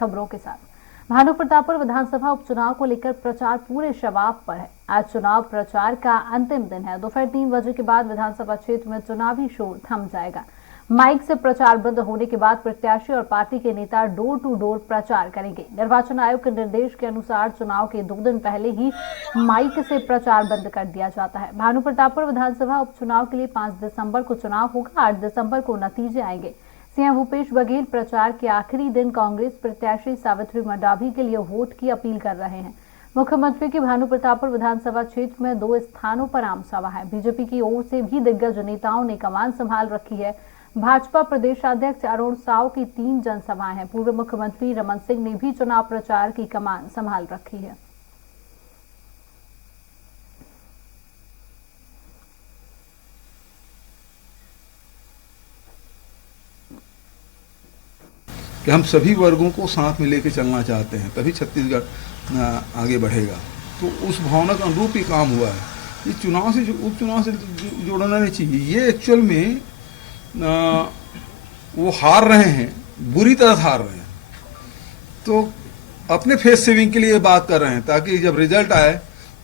खबरों के साथ। भानु प्रतापपुर विधानसभा उपचुनाव को लेकर प्रचार पूरे शबाब पर है। आज चुनाव प्रचार का अंतिम दिन है। दोपहर 3 बजे के बाद विधानसभा क्षेत्र में चुनावी शोर थम जाएगा। माइक से प्रचार बंद होने के बाद प्रत्याशी और पार्टी के नेता डोर टू डोर प्रचार करेंगे। निर्वाचन आयोग के निर्देश के अनुसार चुनाव के 2 दिन पहले ही माइक से प्रचार बंद कर दिया जाता है। भानु प्रतापपुर विधानसभा उपचुनाव के लिए 5 दिसंबर को चुनाव होगा। 8 दिसंबर को नतीजे आएंगे। सीएम भूपेश बघेल प्रचार के आखिरी दिन कांग्रेस प्रत्याशी सावित्री मंडावी के लिए वोट की अपील कर रहे हैं। मुख्यमंत्री की भानु प्रतापपुर विधानसभा क्षेत्र में 2 स्थानों पर आम सभा है। बीजेपी की ओर से भी दिग्गज नेताओं ने कमान संभाल रखी है। भाजपा प्रदेशाध्यक्ष अरुण साव की 3 जनसभाएं हैं। पूर्व मुख्यमंत्री रमन सिंह ने भी चुनाव प्रचार की कमान संभाल रखी है। कि हम सभी वर्गों को साथ में लेकर चलना चाहते हैं, तभी छत्तीसगढ़ आगे बढ़ेगा। तो उस भावना के अनुरूप ही काम हुआ है। ये चुनाव से उपचुनाव से जोड़ना नहीं चाहिए। ये एक्चुअल में वो हार रहे हैं, बुरी तरह हार रहे हैं, तो अपने फेस सेविंग के लिए बात कर रहे हैं, ताकि जब रिजल्ट आए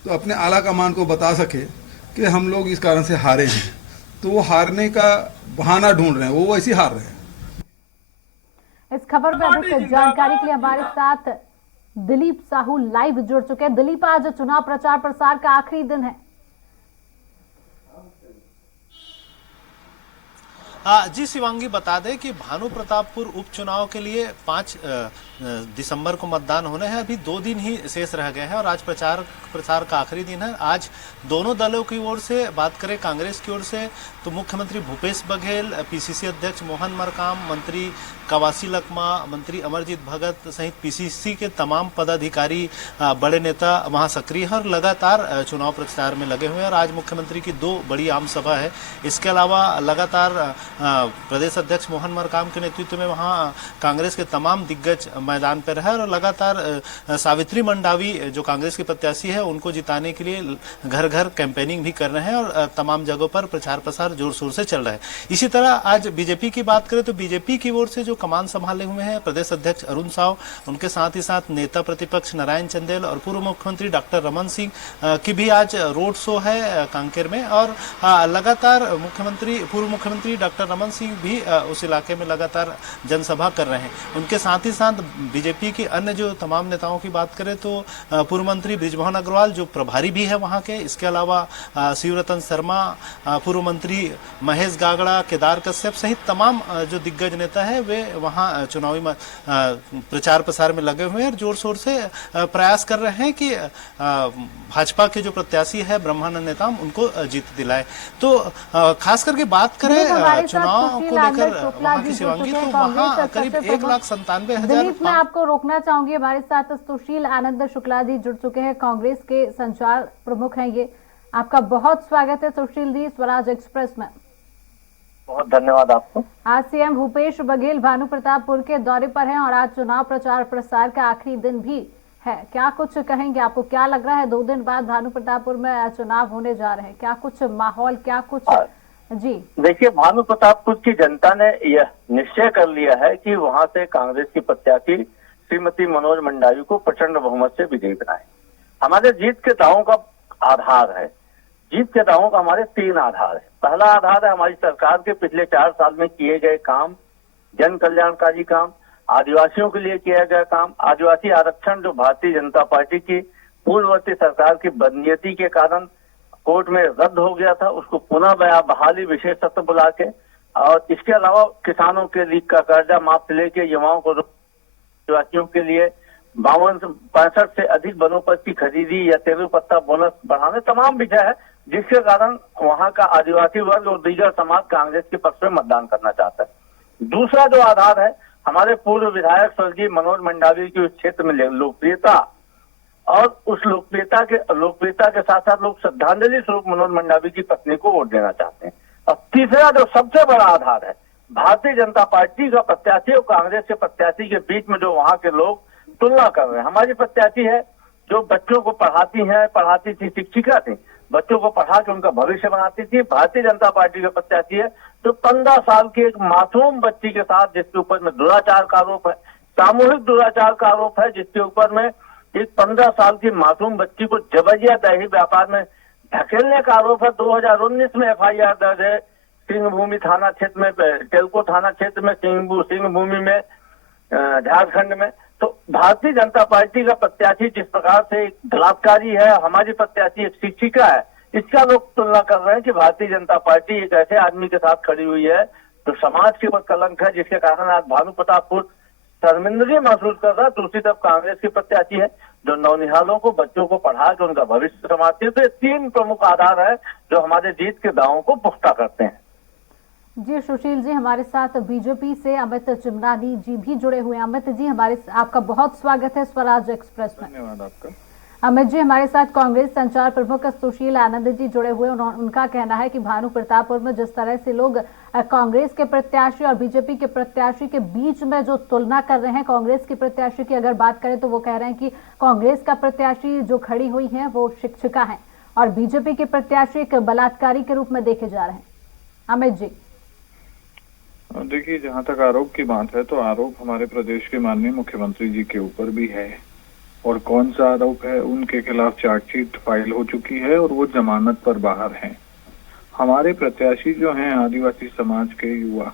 तो अपने आला कमान को बता सके कि हम लोग इस कारण से हारे हैं। तो वो हारने का बहाना ढूंढ रहे हैं, वो वैसे हार रहे हैं। इस खबर पर अधिक जानकारी के लिए हमारे साथ दिलीप साहू लाइव जुड़ चुके हैं। दिलीप, आज चुनाव प्रचार प्रसार का आखिरी दिन है। जी शिवांगी, बता दें कि भानु प्रतापपुर उपचुनाव के लिए 5 दिसंबर को मतदान होने हैं। अभी 2 दिन ही शेष रह गए हैं और आज प्रचार का आखिरी दिन है। आज दोनों दलों की ओर से बात करें, कांग्रेस की ओर से तो मुख्यमंत्री भूपेश बघेल, पीसीसी अध्यक्ष मोहन मरकाम, मंत्री कवासी लखमा, मंत्री अमरजीत भगत सहित पीसीसी के तमाम पदाधिकारी, बड़े नेता वहां सक्रिय हैं और लगातार चुनाव प्रचार में लगे हुए हैं। और आज मुख्यमंत्री की 2 बड़ी आम सभा है। इसके अलावा लगातार प्रदेश अध्यक्ष मोहन मरकाम के नेतृत्व में वहां कांग्रेस के तमाम दिग्गज मैदान पर है और लगातार सावित्री मंडावी जो कांग्रेस की प्रत्याशी है उनको जिताने के लिए घर घर कैंपेनिंग भी कर रहे हैं और तमाम जगहों पर प्रचार प्रसार जोर शोर से चल रहा है। इसी तरह आज बीजेपी की बात करें तो बीजेपी की ओर से जो कमान संभाले हुए हैं प्रदेश अध्यक्ष अरुण साव, उनके साथ ही साथ नेता प्रतिपक्ष नारायण चंदेल और पूर्व मुख्यमंत्री डॉक्टर रमन सिंह की भी आज रोड शो है कांकेर में। और लगातार पूर्व मुख्यमंत्री डॉक्टर रमन सिंह भी उस इलाके में लगातार जनसभा कर रहे हैं। उनके साथ ही साथ बीजेपी के अन्य जो तमाम नेताओं की बात करें तो पूर्व मंत्री बृजमोहन अग्रवाल जो प्रभारी भी है वहां के, इसके अलावा शिवरतन शर्मा, पूर्व मंत्री महेश गागड़ा, केदार कश्यप सहित तमाम जो दिग्गज नेता है वे वहां चुनावी प्रचार प्रसार में लगे हुए हैं और जोर शोर से प्रयास कर रहे हैं कि भाजपा के जो प्रत्याशी है ब्रह्मानंद नेता उनको जीत दिलाए। तो खास करके बात करें चुनाव को लेकर वहां की शिवांगी, तो वहां करीब 1,97,000। दिलीप, मैं आपको रोकना चाहूंगी। हमारे साथ सुशील आनंद शुक्ला जी जुड़ चुके हैं, कांग्रेस के संचार प्रमुख हैं ये। आपका बहुत स्वागत है सुशील जी स्वराज एक्सप्रेस में। बहुत धन्यवाद आपको। आज सीएम भूपेश बघेल भानु प्रतापपुर के दौरे पर हैं और आज चुनाव प्रचार प्रसार का आखिरी दिन भी है। क्या कुछ कहेंगे, आपको क्या लग रहा है 2 दिन बाद भानु प्रतापपुर में चुनाव होने जा रहे हैं? क्या कुछ माहौल, क्या कुछ? जी देखिए, भानु प्रतापपुर की जनता ने यह निश्चय कर लिया है कि वहां से कांग्रेस की प्रत्याशी श्रीमती मनोज मंडावी को प्रचंड बहुमत से विजयी बनाए। हमारे जीत के दावों का आधार है, जीत के दावों का हमारे 3 आधार है। पहला आधार है हमारी सरकार के पिछले 4 साल में किए गए काम, जन कल्याणकारी काम, आदिवासियों के लिए किया गया काम। आदिवासी आरक्षण जो भारतीय जनता पार्टी की पूर्ववर्ती सरकार की बदनीयती के कारण कोर्ट में रद्द हो गया था, उसको पुनः बहाली विशेष सत्र बुला के, और इसके अलावा किसानों के लिए का कर्जा माफ से लेके युवाओं को, आदिवासियों के लिए 52-65 से अधिक वनोपज की खरीदी या तेरू पत्ता बोनस बढ़ाने, तमाम विषय है जिसके कारण वहां का आदिवासी वर्ग और दीगर समाज कांग्रेस के पक्ष में मतदान करना चाहता है। दूसरा जो आधार है हमारे पूर्व विधायक स्वर्गीय मनोज मंडावी की उस क्षेत्र में लोकप्रियता, और उस लोकप्रियता के साथ साथ लोग श्रद्धांजलि स्वरूप मनोज मंडावी की पत्नी को वोट देना चाहते हैं। और तीसरा जो सबसे बड़ा आधार है भारतीय जनता पार्टी का प्रत्याशी और कांग्रेस के प्रत्याशी के बीच में जो वहां के लोग तुलना कर रहे हैं। हमारी प्रत्याशी है जो बच्चों को पढ़ाती थी, शिक्षिका थी, बच्चों को पढ़ा के उनका भविष्य बनाती थी। भारतीय जनता पार्टी के प्रत्याशी है जो 15 साल की एक मासूम बच्ची के साथ, जिसके ऊपर में दुराचार का आरोप है, सामूहिक दुराचार का आरोप है, जिसके ऊपर में एक 15 साल की मासूम बच्ची को जबरिया दही व्यापार में धकेलने का आरोप है। 2019 में FIR दर्ज है सिंहभूमि थाना क्षेत्र में, टेल्को थाना क्षेत्र में, सिंहभूमि में, झारखंड में। तो भारतीय जनता पार्टी का प्रत्याशी जिस प्रकार से एक बलात्कारी है, हमारी प्रत्याशी एक शिक्षिका है, इसका लोग तुलना कर रहे हैं कि भारतीय जनता पार्टी एक ऐसे आदमी के साथ खड़ी हुई है जो समाज के ऊपर कलंक है, जिसके कारण आज भानु प्रतापपुर शर्मिंदगी महसूस कर रहा है। दूसरी तरफ कांग्रेस की प्रत्याशी है जो नौनिहालों को, बच्चों को पढ़ा के उनका भविष्य संवारती है। तो ये 3 प्रमुख आधार है जो हमारे जीत के दावों को पुख्ता करते हैं। जी सुशील जी, हमारे साथ बीजेपी से अमित चिमरानी जी भी जुड़े हुए हैं। अमित जी, आपका बहुत स्वागत है स्वराज एक्सप्रेस में। धन्यवाद आपका। अमित जी, हमारे साथ कांग्रेस संचार प्रमुख सुशील आनंद जी जुड़े हुए। उनका कहना है कि भानु प्रतापपुर में जिस तरह से लोग कांग्रेस के प्रत्याशी और बीजेपी के प्रत्याशी के बीच में जो तुलना कर रहे हैं, कांग्रेस के प्रत्याशी की अगर बात करें तो वो कह रहे हैं कि कांग्रेस का प्रत्याशी जो खड़ी हुई है वो शिक्षिका है और बीजेपी के प्रत्याशी एक बलात्कारी के रूप में देखे जा रहे हैं। अमित जी, देखिए, जहाँ तक आरोप की बात है तो आरोप हमारे प्रदेश के माननीय मुख्यमंत्री जी के ऊपर भी है। और कौन सा आरोप है? उनके खिलाफ चार्जशीट फाइल हो चुकी है और वो जमानत पर बाहर हैं। हमारे प्रत्याशी जो हैं आदिवासी समाज के युवा,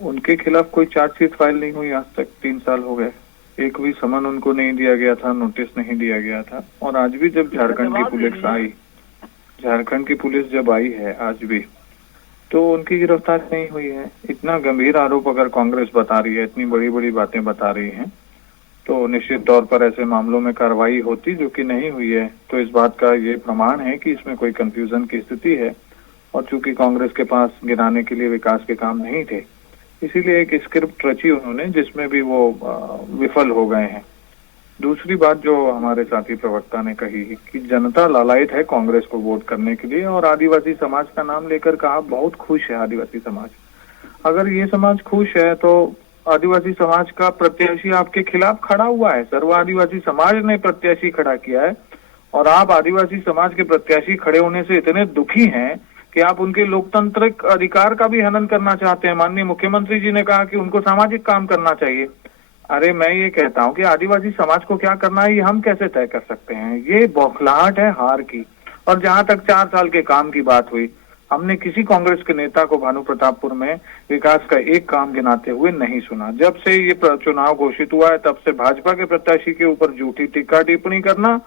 उनके खिलाफ कोई चार्जशीट फाइल नहीं हुई आज तक। 3 साल हो गए, एक भी समन उनको नहीं दिया गया था, नोटिस नहीं दिया गया था। और आज भी जब झारखंड की पुलिस जब आई है आज भी, तो उनकी गिरफ्तारी नहीं हुई है। इतना गंभीर आरोप अगर कांग्रेस बता रही है, इतनी बड़ी बड़ी बातें बता रही है, तो निश्चित तौर पर ऐसे मामलों में कार्रवाई होती, जो कि नहीं हुई है। तो इस बात का ये प्रमाण है कि इसमें कोई कंफ्यूजन की स्थिति है। और चूंकि कांग्रेस के पास गिराने के लिए विकास के काम नहीं थे, इसीलिए एक स्क्रिप्ट रची उन्होंने, जिसमें भी वो विफल हो गए हैं। दूसरी बात जो हमारे साथी प्रवक्ता ने कही कि जनता लालायित है कांग्रेस को वोट करने के लिए, और आदिवासी समाज का नाम लेकर कहा बहुत खुश है आदिवासी समाज। अगर ये समाज खुश है तो आदिवासी समाज का प्रत्याशी आपके खिलाफ खड़ा हुआ है। सर्व आदिवासी समाज ने प्रत्याशी खड़ा किया है और आप आदिवासी समाज के प्रत्याशी खड़े होने से इतने दुखी हैं कि आप उनके लोकतांत्रिक अधिकार का भी हनन करना चाहते हैं। माननीय मुख्यमंत्री जी ने कहा कि उनको सामाजिक काम करना चाहिए। अरे मैं ये कहता हूँ कि आदिवासी समाज को क्या करना है ये हम कैसे तय कर सकते हैं? ये बौखलाहट है हार की। और जहां तक 4 साल के काम की बात हुई, हमने किसी कांग्रेस के नेता को भानु प्रतापपुर में विकास का एक काम गिनाते हुए नहीं सुना। जब से ये चुनाव घोषित हुआ है तब से भाजपा के प्रत्याशी के ऊपर झूठी टीका टिप्पणी करना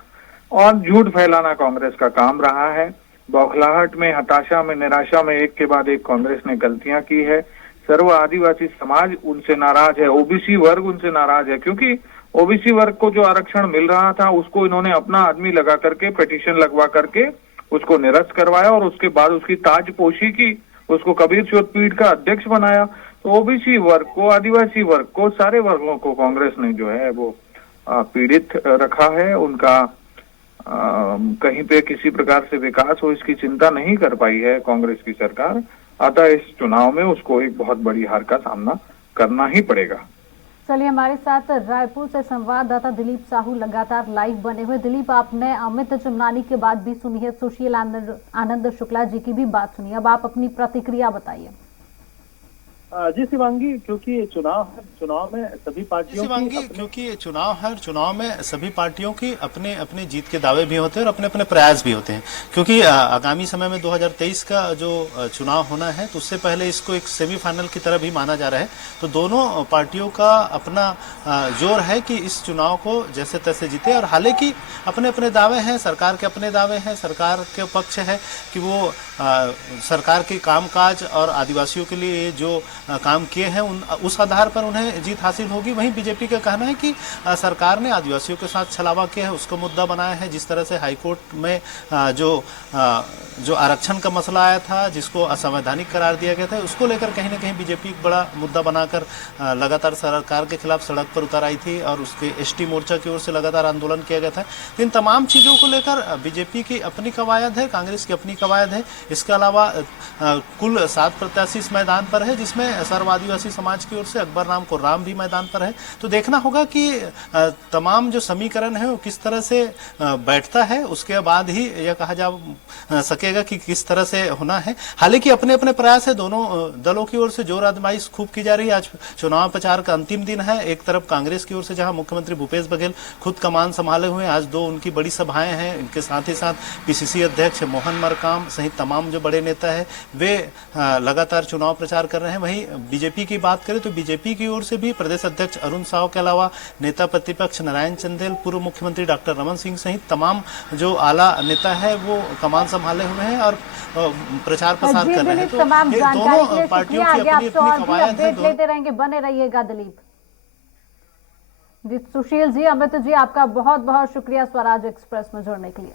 और झूठ फैलाना कांग्रेस का काम रहा है। बौखलाहट में, हताशा में, निराशा में एक के बाद एक कांग्रेस ने गलतियां की है। सर्व आदिवासी समाज उनसे नाराज है, ओबीसी वर्ग उनसे नाराज है, क्योंकि ओबीसी वर्ग को जो आरक्षण मिल रहा था उसको इन्होंने अपना आदमी लगा करके, पिटीशन लगवा करके उसको निरस्त करवाया और उसके बाद उसकी ताजपोशी की, उसको कबीर चौथ पीठ का अध्यक्ष बनाया। तो ओबीसी वर्ग को, आदिवासी वर्ग को, सारे वर्गों को कांग्रेस ने जो है वो पीड़ित रखा है। उनका कहीं पे किसी प्रकार से विकास हो इसकी चिंता नहीं कर पाई है कांग्रेस की सरकार। अतः इस चुनाव में उसको एक बहुत बड़ी हार का सामना करना ही पड़ेगा। चलिए, हमारे साथ रायपुर से संवाददाता दिलीप साहू लगातार लाइव बने हुए। दिलीप, आपने अमित चिमरानी की बात भी सुनी है, सुशील आनंद शुक्ला जी की भी बात सुनी, अब आप अपनी प्रतिक्रिया बताइए। जी शिवांगी, क्योंकि ये चुनाव है, चुनाव में सभी पार्टियों क्योंकि ये चुनाव है, चुनाव में सभी पार्टियों की अपने अपने जीत के दावे भी होते हैं और अपने अपने प्रयास भी होते हैं। क्योंकि आगामी समय में 2023 का जो चुनाव होना है, तो उससे पहले इसको एक सेमीफाइनल की तरह भी माना जा रहा है। तो दोनों पार्टियों का अपना जोर है कि इस चुनाव को जैसे तैसे जीते। और हालांकि अपने अपने दावे हैं, सरकार के अपने दावे हैं, सरकार के पक्ष है कि वो सरकार के कामकाज और आदिवासियों के लिए जो काम किए हैं उस आधार पर उन्हें जीत हासिल होगी। वहीं बीजेपी का कहना है कि सरकार ने आदिवासियों के साथ छलावा किया है, उसको मुद्दा बनाया है। जिस तरह से हाईकोर्ट में जो आरक्षण का मसला आया था, जिसको असंवैधानिक करार दिया गया था, उसको लेकर कहीं ना कहीं बीजेपी एक बड़ा मुद्दा बनाकर लगातार सरकार के खिलाफ सड़क पर उतर आई थी और उसके एसटी मोर्चा की ओर से लगातार आंदोलन किया गया था। इन तमाम चीज़ों को लेकर बीजेपी की अपनी कवायद है, कांग्रेस की अपनी कवायद है। इसके अलावा कुल 7 प्रत्याशी इस मैदान पर है, जिसमें हैं सर्व आदिवासी समाज की ओर से, अकबर राम को राम भी मैदान पर है। तो देखना होगा कि तमाम जो समीकरण है वो किस तरह से बैठता है, उसके बाद ही यह कहा जा सकेगा कि किस तरह से होना है। हालांकि अपने अपने प्रयास है, दोनों दलों की ओर से जोर आजमाइश खूब की जा रही है। आज चुनाव प्रचार का अंतिम दिन है। एक तरफ कांग्रेस की ओर से जहां मुख्यमंत्री भूपेश बघेल खुद कमान संभाले हुए हैं, आज 2 उनकी बड़ी सभाएं हैं। इनके साथ ही साथ पीसीसी अध्यक्ष मोहन मरकाम सहित तमाम जो बड़े नेता है वे लगातार चुनाव प्रचार कर रहे हैं। वहीं बीजेपी की बात करें तो बीजेपी की ओर से भी प्रदेश अध्यक्ष अरुण साव के अलावा नेता प्रतिपक्ष नारायण चंदेल, पूर्व मुख्यमंत्री डॉक्टर रमन सिंह सहित तमाम जो आला नेता है वो कमान संभाले हुए हैं और प्रचार प्रसार कर रहे हैं। तो तमाम ये जानकारी के दोनों लिए पार्टियों शुक्रिया। की आगे अपनी आपसे अपनी और भी कवायद है। अपडेट लेते रहेंगे, बने रहिएगा दिलीप जी। सुशील जी, अमित जी, आपका बहुत बहुत शुक्रिया स्वराज एक्सप्रेस में जुड़ने के लिए।